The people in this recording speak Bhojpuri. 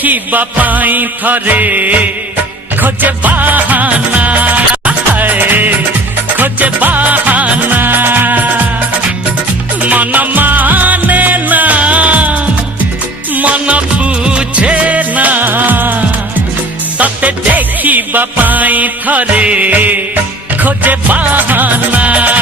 देखिबा पाई थरे खोजे बहाना खोजे बहाना मन माने ना मन बुझे ना तते देखिबा पाई थरे खोजे बहाना।